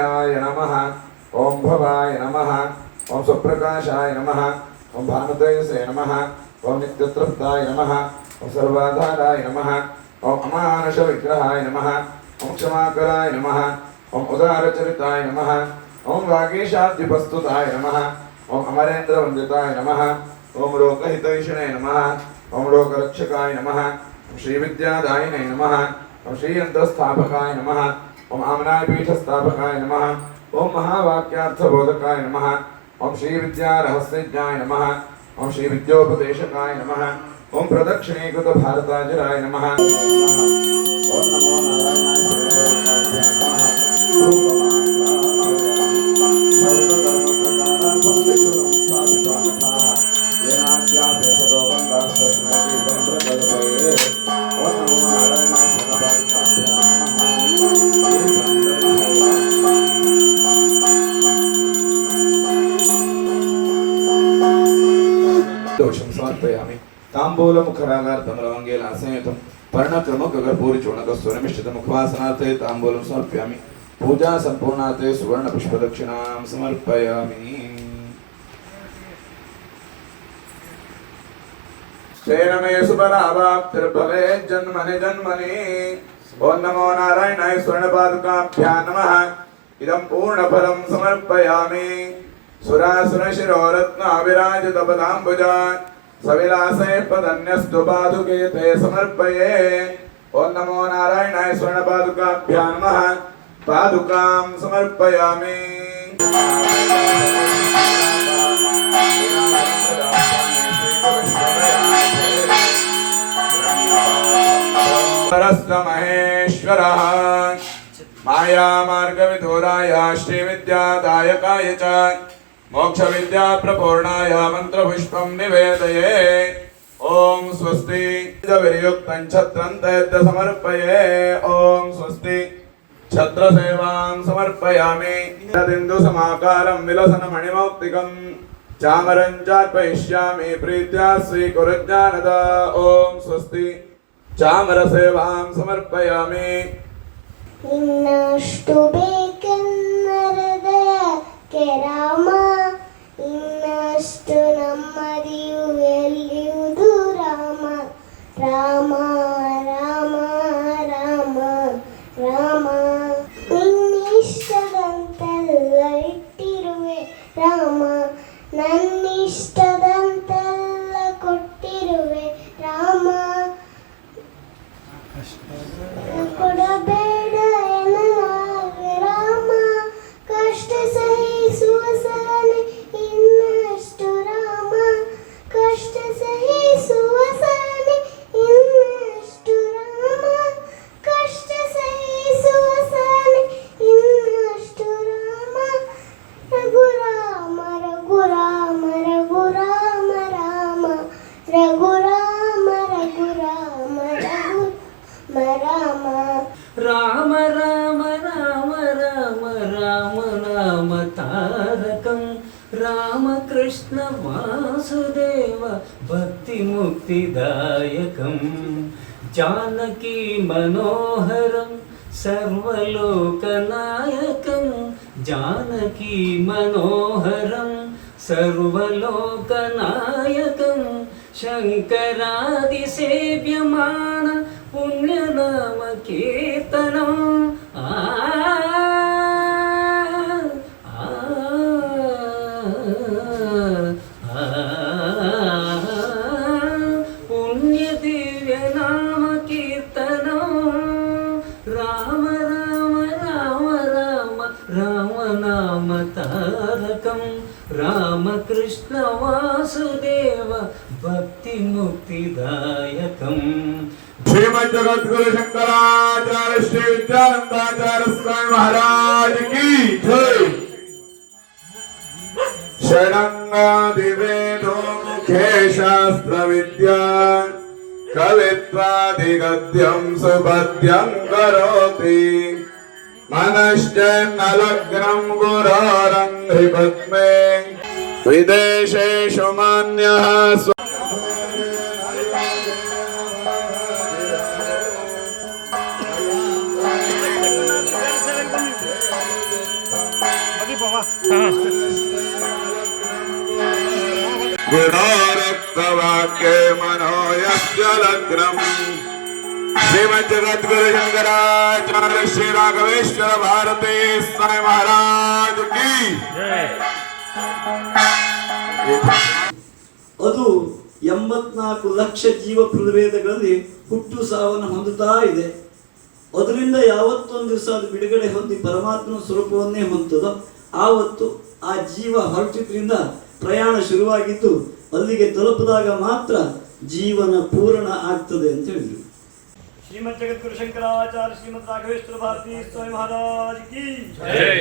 सूर्याय नमः ओम भवाय नमः ओम स्वप्रकाशाय नमः ओम भानुतेजसे नमः ओम नित्यतृप्ताय नमः ओम सर्वाधाराय नमः ओम अमानश विग्रहाय नमः ओम क्षमाकराय नमः ओम उदारचरिताय नमः ओम वागीशाद्युपस्तुताय नमः ओम अमरेन्द्रवन्दिताय नमः ओम लोकहितैषिणे नमः ओम लोकरक्षकाय नमः ओम श्रीविद्यादायिने नमः ओम श्रीयन्त्रस्थापकाय नमः ओम आमनायपीठस्थापकाय नमः ओम महावाक्यार्थबोधकाय नमः ओम श्रीविद्यारहस्यज्ञाय नमः ओम श्रीविद्योपदेशकाय नमः ओम प्रदक्षिणीकृत भारताजराय नमः ओम नमो दोषं समर्पयामि ताम्बूलमुखरागार्थं लवङ्गेलासंयुतं पर्णक्रमुकगर्भूरिचूर्णकस्वरमिश्रितमुखवासनार्थे ताम्बूलं समर्पयामि पूजा सम्पूर्णार्थे सुवर्णपुष्पदक्षिणां समर्पयामि तेन मे सुबलावाप्तिर्भवेत् जन्मनि जन्मनि ओं नमो नारायणाय स्वर्णपादुकाभ्यां नमः इदं पूर्णफलं समर्पयामि सुरासुरशिरोरत्नाभिराजितपदाम्बुजा सविलासे पदन्यस्तु पादुके ते समर्पये ओं नमो नारायणाय स्वर्णपादुकाभ्यां नमः पादुकां समर्पयामि महेश्वरः मायामार्गविधूराय श्रीविद्यादायकाय च मोक्षविद्याप्रपूर्णाय मन्त्रपुष्पं निवेदये ओम स्वस्ति विर्युक्तं छत्रं तैद्य समर्पये ओम स्वस्ति छत्रसेवां समर्पयामि तदिन्दुसमाकारं विलसनमणिमौक्तिकं चामरं चार्पयिष्यामि प्रीत्या स्वीकुरुज्ञानद ओम स्वस्ति चामरसेवां समर्पयामि ಇನ್ನಷ್ಟು ಬೇಕೆನ್ನರದಯ ಕೆರಾಮ ಇನ್ನಷ್ಟು ನಮ್ಮದಿಯು ಎಲ್ಲಿಯುವುದು ರಾಮ ರಾಮ ರಾಮ ರಾಮ ರಾಮ ನಿನ್ನಿಷ್ಟದಂತೆಲ್ಲ ಇಟ್ಟಿರುವೆ ರಾಮ ನನ್ನಿಷ್ಟದಂತೆಲ್ಲ ಕೊಟ್ಟಿರುವೆ ರಾಮ ಕೊಡಬೇಡ ಎನ್ನಲಾರೆ ರಾಮ ಕಷ್ಟ ಸಹಿಸುವ ಸಹನೆ ಇನ್ನಷ್ಟು ರಾಮ ಕಷ್ಟ ಸಹಿಸುವ ಸಹನೆ ಇನ್ನಷ್ಟು ರಾಮ ಕಷ್ಟ ಸಹಿಸುವ ಸಹನೆ ಇನ್ನಷ್ಟು ರಾಮ ರಘುರಾಮ ರಘುರಾಮ ರಘುರಾಮ ರಾಮ ರಘುರಾಮ ರಘುರಾಮ ರಘು ರಾಮ ರಾಮ ರಾಮ ರಾಮ ರಾಮ ರಾಮ ನಾಮ ತಾರಕಂ ರಾಮಕೃಷ್ಣ ವಾಸುದೇವ ಭಕ್ತಿ ಮುಕ್ತಿದಾಯಕಂ ಜಾನಕಿ ಮನೋಹರಂ ಸರ್ವಲೋಕನಾಯಕಂ ಜಾನಕಿ ಮನೋಹರಂ ಸರ್ವಲೋಕನಾಯಕಂ ಶಂಕರಾದಿಸೇವ್ಯಮಾನ पुण्यनाम कीर्तनम पुण्य दिव्य नाम कीर्तनम राम राम राम राम राम नाम तारकम रामकृष्ण वासुदेव भक्ति मुक्तिदायकम श्रीमद जगद्गुरु शंकराचार्य श्री विद्यानंदाचार्य स्वामी महाराज की जय। षडंगादिवेदो मुखे शास्त्र विद्या कवित्वादिगद्यं सुपद्यं करोति मनश्चन्नलग्नं गुरोरङ्घ्रि पद्मे विदेशेषु मान्यः गुणोरक्तवाक्ये मनो यस्य लग्नम् श्रीमज्जगद्गुरु शंकराचार्य श्री राघवेश्वर भारती स्वामी महाराज की ಅದು 84 ಲಕ್ಷ ಜೀವ ಪ್ರಭೇದಗಳಲ್ಲಿ ಹುಟ್ಟು ಸಾವನ್ನು ಹೊಂದುತ್ತಾ ಇದೆ. ಅದರಿಂದ ಯಾವತ್ತೊಂದು ದಿವಸ ಅದು ಬಿಡುಗಡೆ ಹೊಂದಿ ಪರಮಾತ್ಮನ ಸ್ವರೂಪವನ್ನೇ ಹೊಂದುತ್ತದೋ ಆವತ್ತು ಆ ಜೀವ ಹೊರಟಿದ್ರಿಂದ ಪ್ರಯಾಣ ಶುರುವಾಗಿದ್ದು ಅಲ್ಲಿಗೆ ತಲುಪಿದಾಗ ಮಾತ್ರ ಜೀವನ ಪೂರ್ಣ ಆಗ್ತದೆ ಅಂತ ಹೇಳಿದರು. ಶ್ರೀಮದ್ ಜಗದ್ಗುರು ಶಂಕರಾಚಾರ್ಯ ಶ್ರೀಮದ್ ರಾಘವೇಶ್ವರ ಭಾರತೀ ಸ್ವಾಮಿ ಮಹಾರಾಜ್ ಕಿ ಜೈ.